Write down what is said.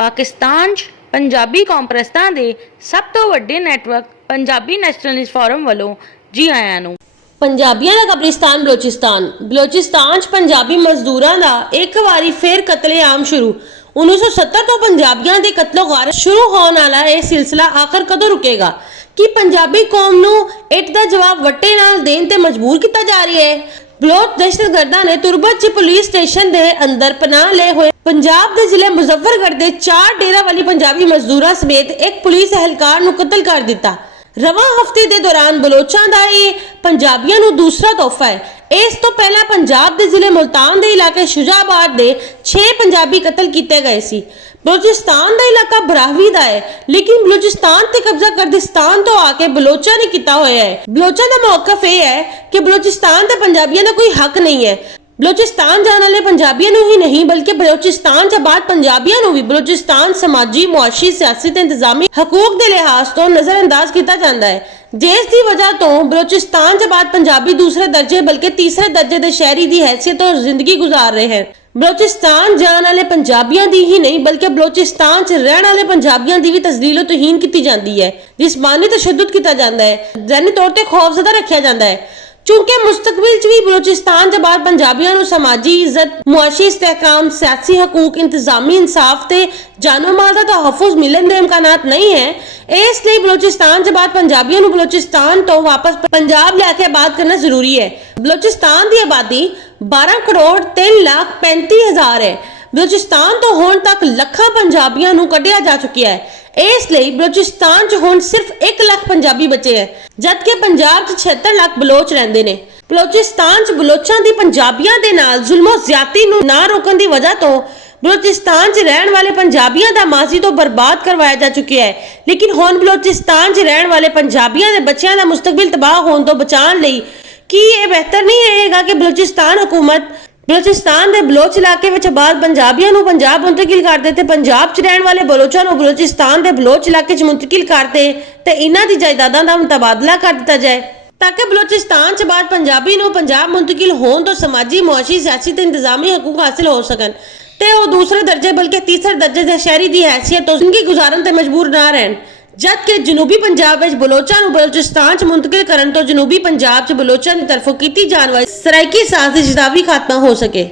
ਪਾਕਿਸਤਾਨ 'ਚ ਪੰਜਾਬੀ ਕੌਂਪਰੈਸਾਂ ਦੇ ਸਭ ਤੋਂ ਵੱਡੇ ਨੈਟਵਰਕ ਪੰਜਾਬੀ ਨੈਸ਼ਨਲਿਸਟ ਫੋਰਮ ਵੱਲੋਂ ਜੀ ਆਇਆਂ ਨੂੰ। ਪੰਜਾਬੀਆਂ ਦਾ ਕਬਰਿਸਤਾਨ ਬਲੋਚਿਸਤਾਨ 'ਚ ਪੰਜਾਬੀ ਮਜ਼ਦੂਰਾਂ ਦਾ ਇੱਕ ਵਾਰੀ ਫਿਰ ਕਤਲੇਆਮ ਸ਼ੁਰੂ। 1970 ਤੋਂ ਪੰਜਾਬੀਆਂ ਦੇ ਕਤਲੋ-ਗਾਰਤ ਸ਼ੁਰੂ ਹੋਣ ਵਾਲਾ ਇਹ ਸਿਲਸਿਲਾ ਆਖਰ ਕਦੋਂ ਰੁਕੇਗਾ? ਕਿ ਪੰਜਾਬੀ ਕੌਮ ਨੂੰ ਇੱਟ ਦਾ ਜਵਾਬ ਵੱਟੇ ਨਾਲ ਦੇਣ ਤੇ ਮਜਬੂਰ ਕੀਤਾ ਜਾ ਰਿਹਾ ਹੈ। ਬਲੋਚ ਦਹਿਸ਼ਤਗਰਦਾਂ ਨੇ ਤੁਰਬਤ 'ਚ ਪੁਲਿਸ ਸਟੇਸ਼ਨ ਦੇ ਅੰਦਰ ਪਨਾਹ ਲਏ ਹੋਏ ਪੰਜਾਬ ਦੇ ਜ਼ਿਲ੍ਹੇ ਮੁਜ਼ੱਫਰਗੜ੍ਹ ਦੇ 4 ਡੇਰਾ ਵਾਲੀ ਪੰਜਾਬੀ ਮਜ਼ਦੂਰਾਂ ਸਮੇਤ ਇੱਕ ਪੁਲਿਸ ਅਹਿਲਕਾਰ ਨੂੰ ਕਤਲ ਕਰ ਦਿੱਤਾ। ਰਵਾਂ ਹਫ਼ਤੇ ਦੇ ਦੌਰਾਨ ਬਲੋਚਾਂ ਦਾ ਇਹ ਪੰਜਾਬੀਆਂ ਨੂੰ ਦੂਸਰਾ ਤੋਹਫਾ ਹੈ। ਇਸ ਤੋਂ ਪਹਿਲਾਂ ਪੰਜਾਬ ਦੇ ਜ਼ਿਲ੍ਹੇ ਮੁਲਤਾਨ ਦੇ ਇਲਾਕੇ ਸ਼ੁਜਾਬਾਦ ਦੇ 6 ਪੰਜਾਬੀ ਕਤਲ ਕੀਤੇ ਗਏ ਸੀ। ਬਲੋਚਿਸਤਾਨ ਦਾ ਇਲਾਕਾ ਬਰਾਹਵੀ ਦਾ ਹੈ, ਲੇਕਿਨ ਬਲੋਚਿਸਤਾਨ ਤੇ ਕਬਜ਼ਾ ਕਰਦਿਸਤਾਨ ਤੋਂ ਆ ਕੇ ਬਲੋਚਾਂ ਨੇ ਕੀਤਾ ਹੋਇਆ ਹੈ। ਬਲੋਚਾਂ ਦਾ ਮੌਕਫ ਇਹ ਹੈ ਕਿ ਬਲੋਚਿਸਤਾਨ ਤੇ ਪੰਜਾਬੀਆਂ ਦਾ ਕੋਈ ਹੱਕ ਨਹੀਂ ਹੈ। ਬਲੋਚਿਸਤਾਨ ਜਾਣ ਵਾਲੇ ਪੰਜਾਬੀਆਂ ਨੂੰ ਹੀ ਨਹੀਂ ਬਲਕਿ ਬਲੋਚਿਸਤਾਨ ਚ ਆਬਾਦ ਪੰਜਾਬੀਆਂ ਨੂੰ ਵੀ ਬਲੋਚਿਸਤਾਨ ਸਮਾਜੀ, ਮੁਆਸ਼ੀ, ਸਿਆਸੀ ਤੇ ਇੰਤਜ਼ਾਮੀ ਹਕੂਕ ਦੇ ਲਿਹਾਜ਼ ਤੋਂ ਨਜ਼ਰਅੰਦਾਜ਼ ਕੀਤਾ ਜਾਂਦਾ ਹੈ, ਜਿਸ ਦੀ ਵਜ੍ਹਾ ਤੋਂ ਬਲੋਚਿਸਤਾਨ ਚ ਆਬਾਦ ਪੰਜਾਬੀ ਦੂਸਰੇ ਦਰਜੇ ਬਲਕਿ ਤੀਸਰੇ ਦਰਜੇ ਦੇ ਸ਼ਹਿਰੀ ਦੀ ਹੈਸੀਅਤ ਤੋਂ ਜ਼ਿੰਦਗੀ ਗੁਜ਼ਾਰ ਰਹੇ ਹਨ। ਬਲੋਚਿਸਤਾਨ ਜਾਣ ਵਾਲੇ ਪੰਜਾਬੀਆਂ ਦੀ ਹੀ ਨਹੀਂ ਬਲਕਿ ਬਲੋਚਿਸਤਾਨ 'ਚ ਰਹਿਣ ਵਾਲੇ ਪੰਜਾਬੀਆਂ ਦੀ ਵੀ ਤਜ਼ਲੀਲ ਤੋਹੀਨ ਕੀਤੀ ਜਾਂਦੀ ਹੈ, ਜਿਸਮਾਨੀ ਤਸ਼ੱਦਦ ਕੀਤਾ ਜਾਂਦਾ ਹੈ, ਜ਼ਾਹਰੀ ਤੌਰ ਤੇ ਖੌਫਜ਼ਦਾ ਰੱਖਿਆ ਜਾਂਦਾ ਹੈ। ਚूंकि मुस्तकबिल च भी बलोचिस्तान जब बाद पंजाबियों को समाजी इज्जत, मुआशी इस्तेहकाम, सियासी हकूक, इंतजामी इंसाफ ते जानो माल का तहफ़ुज़ मिलन के इम्कानात नहीं है, इसलिए बलोचिस्तान जब बाद पंजाबियों को बलोचिस्तान तो वापस पंजाब लैके आबाद करना जरूरी है। बलोचिस्तान की आबादी 12 करोड़ 3,35,000 है। बलोचिस्तान तो हुण तक ਲੱਖਾਂ पंजाबियों को कढ़िया जा चुकिया है। इसलिए बलोचिस्तान च हुण सिर्फ 1 ਲੱਖ पंजाबी बचे है, जबकि पंजाब च 76 ਲੱਖ बलोच रहंदे ने। बलोचिस्तान च बलोचां दी पंजाबियां दे नाल जुल्मो ज़्यादती नूं ना रोकण दी वजह तो बलोचिस्तान च रहण वाले पंजाबियां दा माजी तो बर्बाद करवाया जा चुकिया है, लेकिन हुण बलोचिस्तान च रहण वाले पंजाबियां दे बच्चियां दा मुस्तकबिल तबाह होण तो बचाण लई की यह बेहतर नहीं रहेगा कि बलोचिस्तान हुकूमत बलोचिस्तान के बलोच इलाके में आबाद पंजाबियों को पंजाब मुंतकिल कर दे, पंजाब च रहने वाले बलोचों को बलोचिस्तान के बलोच इलाके च मुंतकिल कर दे ते इन्हां दी जायदादां दा तबादला कर दिता जाए, ताकि बलोचिस्तान च आबाद पंजाबी नूं पंजाब मुंतकिल होण तो समाजी, मुआशी, सियासी ते इंतजामी हकूक हासिल हो सकन ते वो दूसरे दर्जे बल्कि तीसरे दर्जे के शहरी की हैसियत तो जिंदगी गुजारन ते मजबूर ना रहन। जबकि जनूबी पंजाब में बलोचां नूं बलोचिस्तान च मुंतकिल करन तो जनूबी पंजाब च बलोचां की तरफों की जाने वाली सराइकी साजिश दा भी खात्मा हो सके।